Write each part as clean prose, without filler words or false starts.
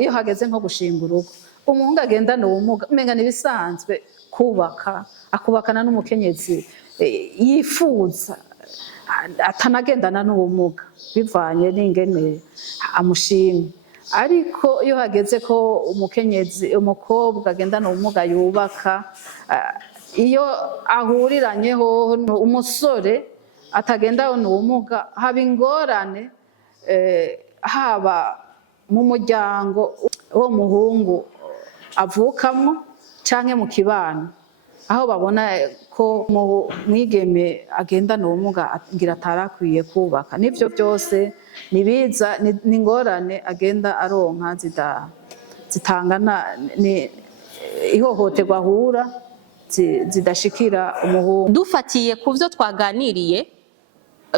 Iyo hageze nko gushinga urugo, umuhungu agendana ubumuga umenga nibisanzwe akubakana n'umukenyezi yifuza atanagendana n'ubumuga bivanye n'ingene amushimye. Ariko iyo hageze ko umukobwa agendana ubumuga yubaka, iyo ahuriranyeho umusore atagendana ubumuga haba ingorane, haba mu muryango uwo muhungu avukamwo canke mu kibano, aho babona ko mwigeme agendana ubumuga ngira atarakwiye kubaka. Nivyo byose nibiza n'ingorane agenda aronka zitangana ihohoterwa ahura zidashikira umuhungu. Dufatiye ku vyo twaganiriye,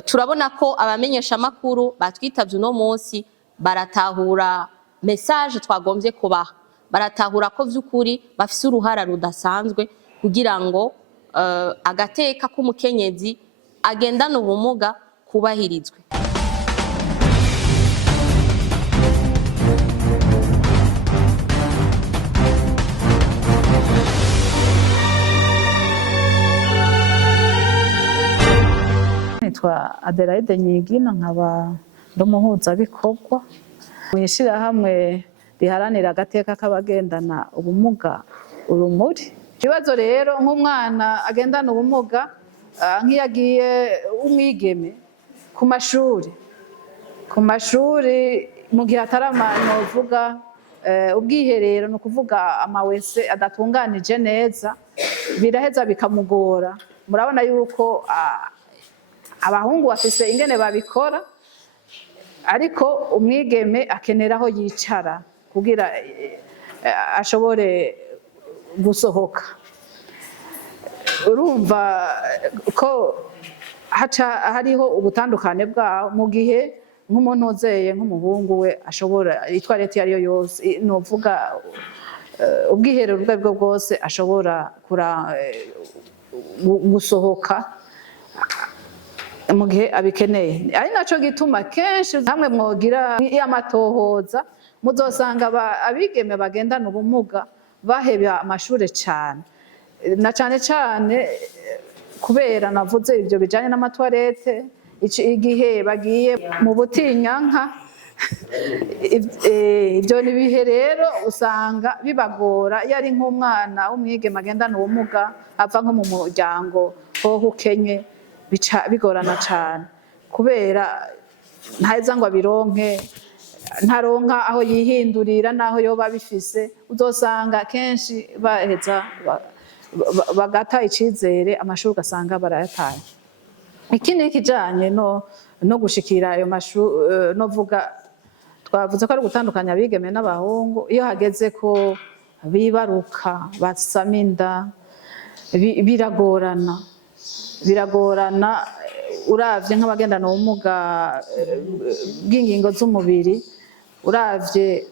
turabona ko abamenyeshamakuru batwitavye uno munsi baratahura message twagombye kubaha, baratahura ko vy'ukuri bafise uruhara rudasanzwe kugira ngo agateka k'umukenyezi agendana ubumuga kubahirizwe. Nitwa Adelaide Nyigina, nkaba ndumuhuzabikorwa mw'ishirahamwe riharanira agateka k'abagendana ubumuga urumuri. Ikibazo rero nk'umwana agendana ubumuga nk'iyo agiye umwigeme ku mashuri mu gihe novuga ubwiherero, ni ukuvuga amawese adatunganije neza, biraheza bikamugora. Murabona yuko abahungu bafise ingene babikora, ariko umwigeme akenera aho yicara kugira ashobore gusohoka. Urumva ko hariho ubutandukane bwaho, mu gihe nk'umuntu uzeye nk'umuhungu we ashobora itwareti ariyo yose, novuga ubwiherero ubwo aribwo bwose ashobora gusohoka mu gihe abikeneye. Ari naco gituma kenshi hamwe mwogira amatohoza muzosanga abigeme bagendana ubumuga baheba amashuri cane, na cane kubera navuze ivyo bijanye n'amatwarete, igihe bagiye mu butinyanka. Ivyo nibihe rero usanga bibagora. Iyo ari nk'umwana w'umwigeme agendana ubumuga ava nko mu muryango hoho ukenye, bica bigorana cane kubera ntaheza ngo abironke, ntaronka aho yihindurira naho yoba bifise. Uzosanga kenshi baheza bagata icizere, amashuri ugasanga barayataye. Ikindi kijanye no gushikira ayo mashuri, novuga twavuze ko ari gutandukanya abigeme n'abahungu. Iyo hageze ko bibaruka basama inda, biragorana. Uravye nk'abagendana ubumuga bw'ingingo z'umubiri, uravye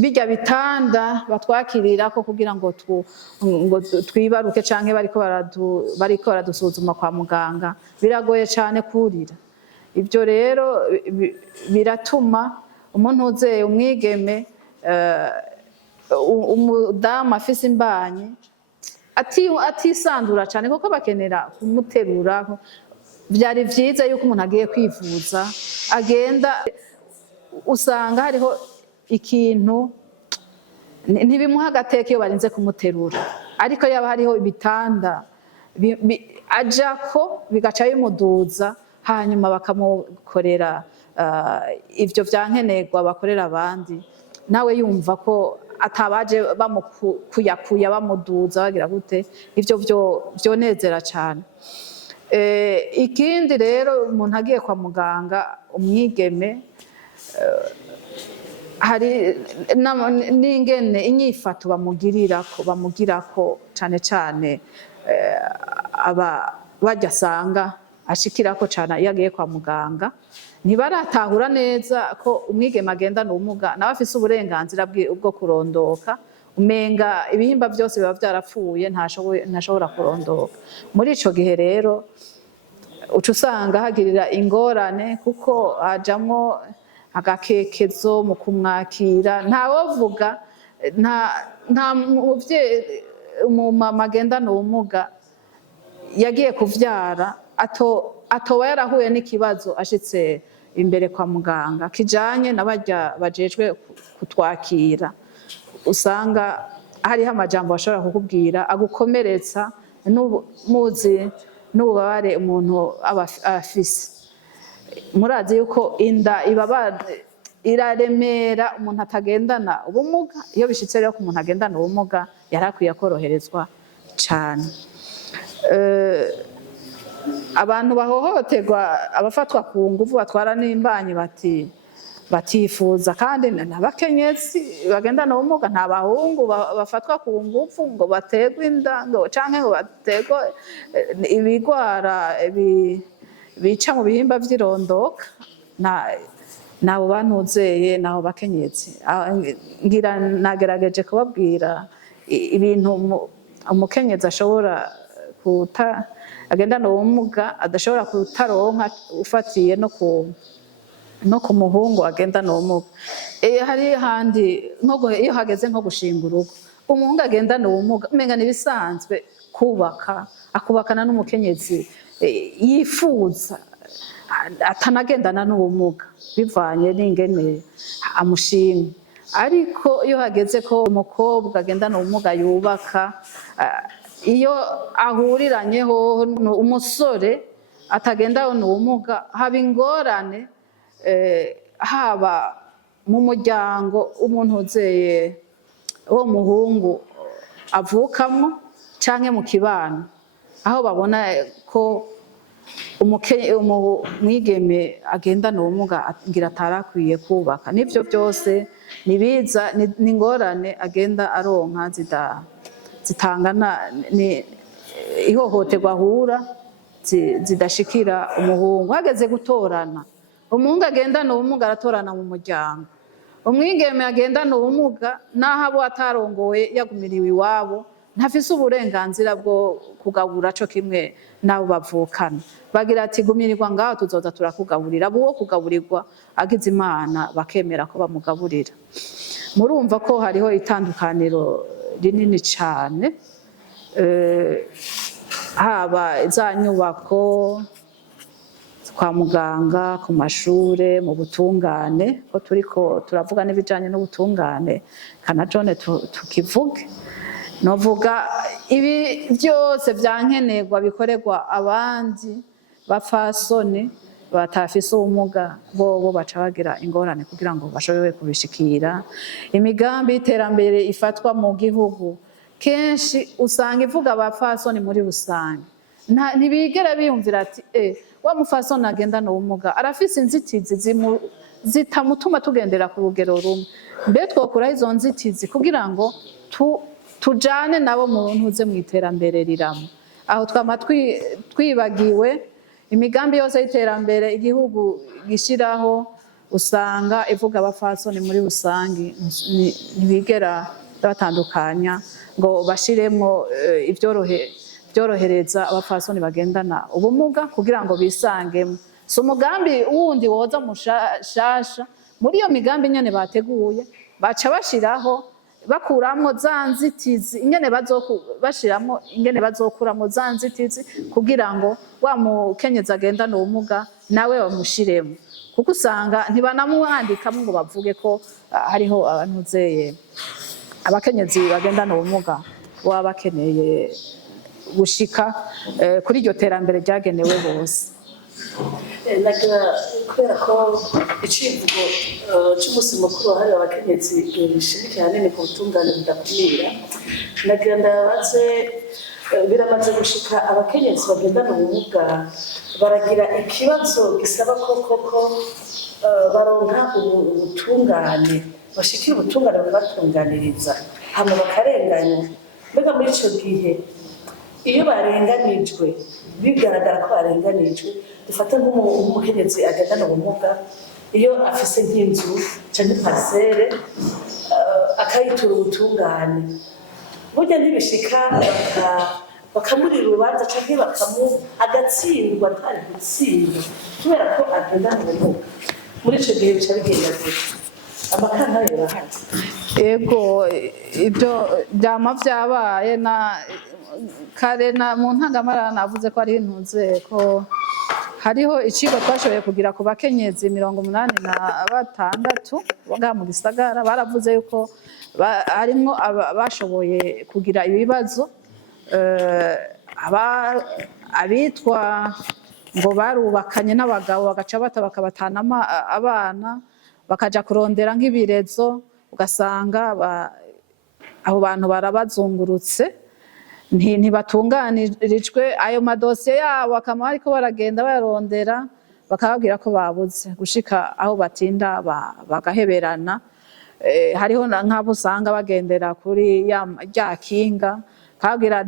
bijya bitanda batwakirirako kugira ngo twibaruke canke bariko baradusuzuma kwa muganga, biragoye cane kurira. Ivyo rero biratuma umuntu uzeye umwigeme, umudamu afise imbanyi atisandura cane, kuko bakenera kumuterura. Vyari vyiza yuko umuntu agiye kwivuza agenda, usanga hariho ikintu ntibimuha agateka iyo barinze kumuterura. Ariko yaba hariho ibitanda ajako bigaca bimuduza, hanyuma bakamukorera ivyo vyankenerwa bakorera abandi, nawe yumva ko atabaje bamukuyakuya bamuduza bagira gute. Ivyo vyonezera cane. Ikindi rero umuntu agiye kwa muganga umwigeme, hari n'ingene inyifato bamugirako cane barya asanga ashikirako cane iyo agiye kwa muganga. Ntibaratahura neza ko umwigeme agendana ubumuga nawe afise uburenganzira bwo kurondoka. Umenga ibihimba byose biba vyarapfuye, ntashobora kurondoka. Muri ico gihe rero uca usanga hagirira ingorane, kuko hajamwo agakekezo mu kumwakira. Ntawovuga nta muvyeyi umumama agendana ubumuga yagiye kuvyara atoba yarahuye n'ikibazo ashitse imbere kwa muganga kijanye n'abarya bajejwe kutwakira. Usanga hariho amajambo bashobora kukubwira agukomeretsa muzi n'ububabare umuntu aba afise. Murazi yuko inda iraremera umuntu atagendana ubumuga. Iyo bishitse rero ku muntu agendana ubumuga yarakwiye koroherezwa cane. Abantu bahohoterwa abafatwa ku nguvu batwara n'imbanyi batifuza kandi n'abakenyezi bagendana ubumuga nta bahungu bafatwa ku nguvu ngo bategwe inda ngo canke ngo bategwe ibigwara bica mu bihimba vy'irondoka. Nabo bantuzeye nabo bakenyezi ngira nagerageje kubabwira ibintu umukenyezi ashobora agendana ubumuga adashobora kutaronka ufatiye no ku muhungu agendana ubumuga. Hari handi iyo hageze nko gushinga urugo umuhungu agendana ubumuga umenga nibisanzwe akubakana n'umukenyezi yifuza atanagendana n'ubumuga bivanye n'ingene amushimye. Ariko iyo hageze ko umukobwa agendana ubumuga yubaka, iyo ahuriranyeho umusore atagendana ubumuga haba ingorane, haba mu muryango umuntu uzeye uwo muhungu avukamwo canke mu kibano, aho babona ko umwigeme agendana ubumuga ngira atarakwiye kubaka. N'ivyo byose nibiza n'ingorane agenda aronka zitangana ihohoterwa ahura zidashikira umuhungu. Hageze gutorana umuhungu agendana ubumuga aratorana mu muryango, umwigeme agendana ubumuga naho abo atarongoye yagumiriwe iwabo ntafise uburenganzira bwo kugabura co kimwe nabo bavukana. Bagira ati gumirirwa ngaho tuzoza turakugaburira. Abo wo kugaburirwa agize Imana bakemera ko bamugaburira. Murumva ko hariho itandukaniro rinini cane, haba za nyubako kwa muganga, ku mashure, mu butungane, ko turiko turavuga n'ibijanye n'ubutungane kana jone tukivuge. Novuga ibi byose vyankenerwa bikorerwa abandi bapfasoni batafise ubumuga, bobo baca bagira ingorane kugira ngo bashobore kubishikira. Imigambi y'iterambere ifatwa mu gihugu kenshi usanga ivuga abapfasoni muri rusange, ntibigera biyumvira ati wa mupfasoni agendana ubumuga arafise inzitizi zitamutuma tugendera ku rugero rumwe. Mbe twokuraho izo nzitizi kugira ngo tujane nabo mu ntuze mu iterambere riramo. Aho twama twibagiwe imigambi yose y'iterambere igihugu gishiraho, usanga ivuga abapfasoni muri rusange, ntibigera batandukanya ngo bashiremwo ivyorohereza abapfasoni bagendana ubumuga kugira ngo bisangemo. Si umugambi wundi woza mushasha, muri iyo migambi nyene bateguye baca bashiraho bakuramwo za nzitizi ingene bazokuramwo za nzitizi kugira ngo wa mukenyezi agendana ubumuga nawe bamushiremo, kuko usanga ntibanamuhandikamwo ngo bavuge ko hariho abantuzeye abakenyezi bagendana ubumuga baba bakeneye gushika kuri iryo terambere ryagenewe bose. Kubera ko icivugo c'umunsi mukuru wahariwe abakenyezi bishimikira hanini ku butungane budakumira, nagira ndabaze biramaze gushika abakenyezi bagendana ubumuga baragira ikibazo gisaba koko baronka ubutungane, bashikira ubutungane bubatunganiriza hama bakarenganywa. Mbega muri ico gihe iyo barenganijwe, bigaragara ko barenganijwe, dufata nk'umukenyezi agendana ubumuga iyo afise nk'inzu canke parcelle akayitura ubutungane, burya ntibishika bakamurira urubanza canke agatsindwa atari gutsindwa kubera ko agendana ubumuga. muri ico gihe bica bigenda gute amakantara yorahari Ego ibyo byama vyabaye na kare na mu ntangamara navuze ko ari intuze ko hariho icigwa twashoboye kugira ku bakenyezi 86 baga mu gisagara baravuze yuko harimwo bashoboye kugira ibibazo abitwa ngo barubakanye n'abagabo bagaca bakabatana abana bakaja kurondera nk'ibirezo ugasanga abo bantu barabazungurutse ntibatunganirijwe ayo madosiye yabo bakaba ariko baragenda barondera bakababwira ko babuze gushika aho batinda bagaheberana. Hariho nk'abo usanga bagendera kuri rya kinga kabwira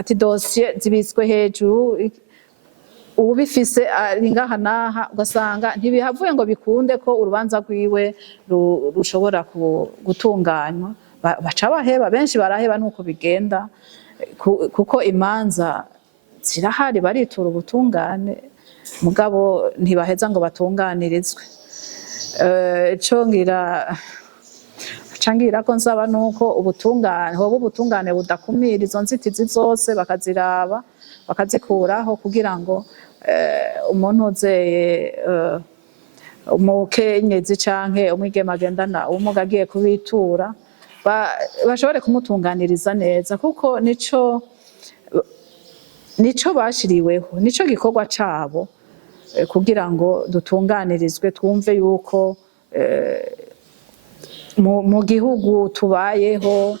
ati dosiye zibitswe hejuru ubifise ari ngaha naha ugasanga ntibihavuye ngo bikunde ko urubanza rwiwe rushobora gutunganywa baca baheba benshi baraheba nuko bigenda kuko imanza zirahari baritura ubutungane mugabo ntibaheza ngo batunganirizwe. Cangira ko nsaba nuko ubutungane budakumira izo nzitizi zose bakaziraba bakazikuraho kugira ngo umuntu uzeye umukenyezi canke umwigeme agendana ubumuga agiye kubitura bashobore kumutunganiriza neza kuko nico bashiriweho nico gikorwa cabo kugira ngo dutunganirizwe twumve yuko mu gihugu tubayeho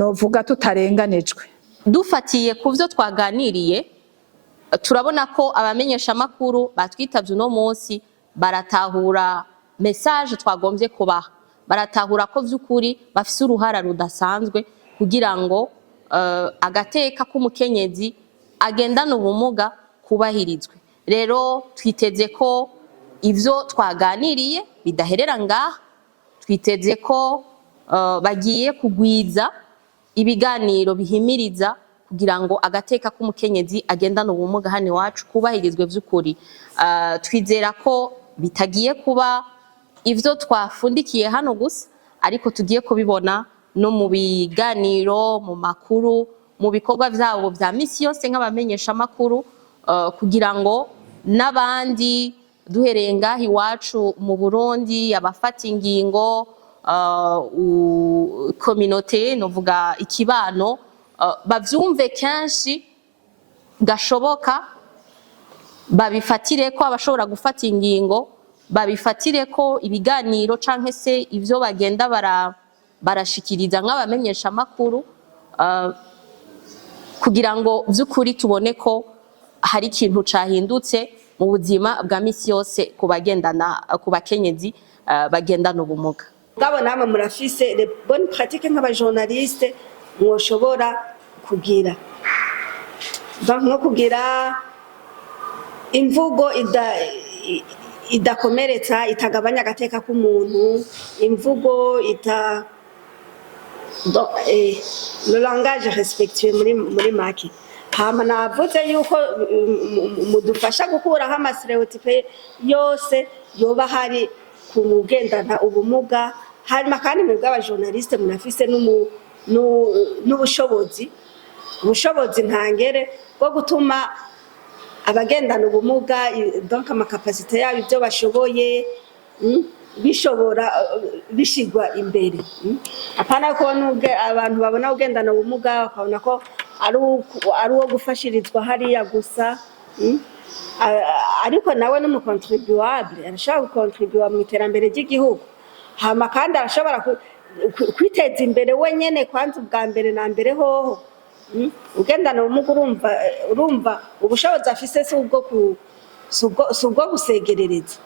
novuga tutarenganijwe. Dufatiye ku byo twaganiriye turabona ko abamenyesha makuru batwitavye uno munsi baratahura message twagombye kubaha baratahura ko vy'ukuri bafise uruhara rudasanzwe kugira ngo agateka k'umukenyezi agendana ubumuga kubahirizwe. Rero twiteze ko ivyo twaganiriye bidaherera ngaha, twiteze ko bagiye kugwiza ibiganiro bihimiriza kugira ngo agateka k'umukenyezi agendana ubumuga hano iwacu kubahirizwe vy'ukuri. Twizera ko bitagiye kuba ivyo twafundikiye hano gusa ariko tugiye kubibona no mu biganiro mu makuru mu bikorwa vyabo vya misi yose nk'abamenyesha makuru kugira ngo n'abandi duhereye ngaha iwacu mu Burundi abafata ingingo communauté novuga ikibano bavyumve kenshi gashoboka babifatire ko abashobora gufata ingingo babifatire ko ibiganiro canke se ivyo bagenda barashikiriza nk'abamenyesha makuru kugira ngo vy'ukuri tubone ko hari ikintu cahindutse mu buzima bwa misi yose ku bakenyezi bagendana ubumuga. Ngabo namwe murafise les bonnes pratiques nk'abajournaliste mwoshobora kugira nko kugira imvugo idakomeretsa itagabanya agateka k'umuntu imvugo le langage respectueux muri make hama navuze yuko mudufasha gukuraho amastereotype yose yoba hari ku mugendana ubumuga harimo kandi mu bw'abajournaliste munafise n'ubushobozi ntangere bwo gutuma abagendana ubumuga donc amakapasite yabo ibyo bashoboye bishobora bishigwa imbere apana ko nubwe abantu babona ugendana ubumuga bakabona ko ari uwo gufashirizwa hariya gusa ariko nawe n'umucontribuable arashobora gucontribua mu iterambere ry'igihugu hama kandi arashobora kwiteza imbere wenyene kwanza ubwa mbere na mbere hoho ugendana ubumuga urumva ubushobozi afise si ubwo gusegerereza